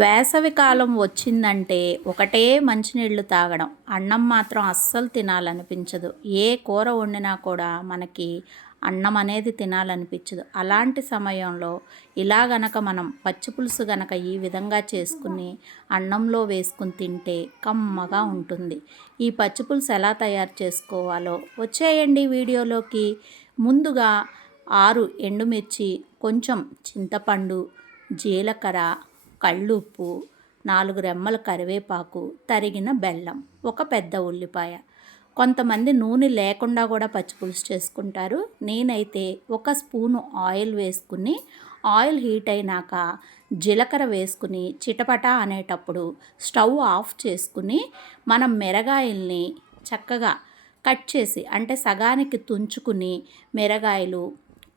వేసవి కాలం వచ్చిందంటే ఒకటే మంచినీళ్ళు తాగడం. అన్నం మాత్రం అస్సలు తినాలనిపించదు. ఏ కూర వండినా కూడా మనకి అన్నం అనేది తినాలనిపించదు. అలాంటి సమయంలో ఇలా గనక మనం పచ్చిపులుసు గనక ఈ విధంగా చేసుకుని అన్నంలో వేసుకుని తింటే కమ్మగా ఉంటుంది. ఈ పచ్చిపులుసు ఎలా తయారు చేసుకోవాలో వచ్చేయండి వీడియోలోకి. ముందుగా ఆరు ఎండుమిర్చి కొంచెం చింతపండు జీలకర్ర కళ్ళుప్పు నాలుగు రెమ్మల కరివేపాకు తరిగిన బెల్లం ఒక పెద్ద ఉల్లిపాయ. కొంతమంది నూనె లేకుండా కూడా పచ్చిపులుసు చేసుకుంటారు. నేనైతే ఒక స్పూను ఆయిల్ వేసుకుని ఆయిల్ హీట్ అయినాక జీలకర్ర వేసుకుని చిటపట అనేటప్పుడు స్టవ్ ఆఫ్ చేసుకుని మనం మిరగాయల్ని చక్కగా కట్ చేసి అంటే సగానికి తుంచుకుని మిరగాయలు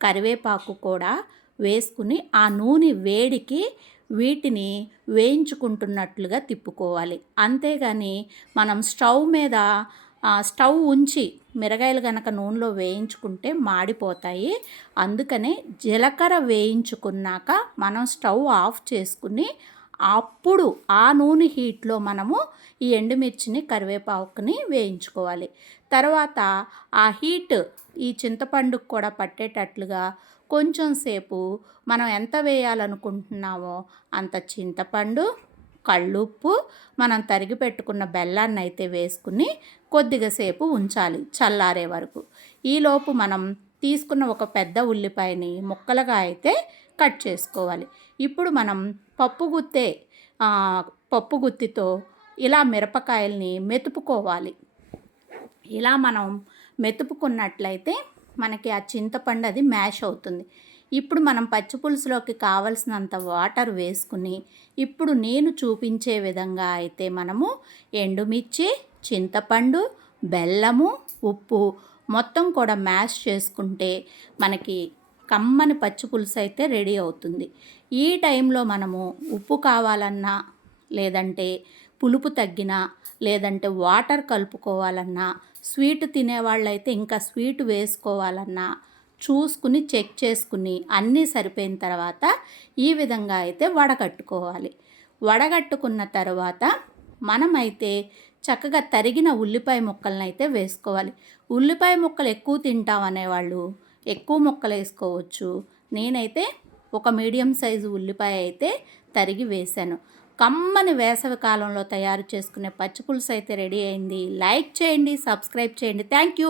కరివేపాకు కూడా వేసుకుని ఆ నూనె వేడికి వీటిని వేయించుకుంటున్నట్లుగా తిప్పుకోవాలి. అంతేగాని మనం స్టవ్ మీద స్టవ్ ఉంచి మిరగాయలు కనుక నూనెలో వేయించుకుంటే మాడిపోతాయి. అందుకనే జీలకర్ర వేయించుకున్నాక మనం స్టవ్ ఆఫ్ చేసుకుని అప్పుడు ఆ నూనె హీట్లో మనము ఈ ఎండుమిర్చిని కరివేపాకుని వేయించుకోవాలి. తర్వాత ఆ హీట్ ఈ చింతపండుకు కూడా పట్టేటట్లుగా కొంచెం సేపు మనం ఎంత వేయాలనుకుంటున్నామో అంత చింతపండు కళ్ళుప్పు మనం తరిగి పెట్టుకున్న బెల్లాన్ని అయితే వేసుకుని కొద్దిగా సేపు ఉంచాలి చల్లారే వరకు. ఈలోపు మనం తీసుకున్న ఒక పెద్ద ఉల్లిపాయని ముక్కలుగా అయితే కట్ చేసుకోవాలి. ఇప్పుడు మనం పప్పు గుత్తే పప్పు గుత్తితో ఇలా మిరపకాయల్ని మెతుపుకోవాలి. ఇలా మనం మెతుపుకున్నట్లయితే మనకి ఆ చింతపండు అది మ్యాష్ అవుతుంది. ఇప్పుడు మనం పచ్చి పులుసులోకి కావలసినంత వాటర్ వేసుకుని ఇప్పుడు నేను చూపించే విధంగా అయితే మనము ఎండుమిర్చి చింతపండు బెల్లము ఉప్పు మొత్తం కూడా మ్యాష్ చేసుకుంటే మనకి కమ్మని పచ్చి పులుసు అయితే రెడీ అవుతుంది. ఈ టైంలో మనము ఉప్పు కావాలన్నా లేదంటే పులుపు తగ్గినా లేదంటే వాటర్ కలుపుకోవాలన్నా స్వీట్ తినేవాళ్ళైతే ఇంకా స్వీట్ వేసుకోవాలన్నా చూసుకుని చెక్ చేసుకుని అన్నీ సరిపోయిన తర్వాత ఈ విధంగా అయితే వడగట్టుకోవాలి వడగట్టుకున్న తర్వాత మనమైతే చక్కగా తరిగిన ఉల్లిపాయ ముక్కలను అయితే వేసుకోవాలి. ఉల్లిపాయ ముక్కలు ఎక్కువ తింటాం అనేవాళ్ళు ఎక్కువ ముక్కలు వేసుకోవచ్చు. నేనైతే ఒక మీడియం సైజు ఉల్లిపాయ అయితే తరిగి వేశాను. కమ్మని వేసవి కాలంలో తయారు చేసుకునే పచ్చి పులుసు అయితే రెడీ అయింది. లైక్ చేయండి సబ్స్క్రైబ్ చేయండి. Thank you.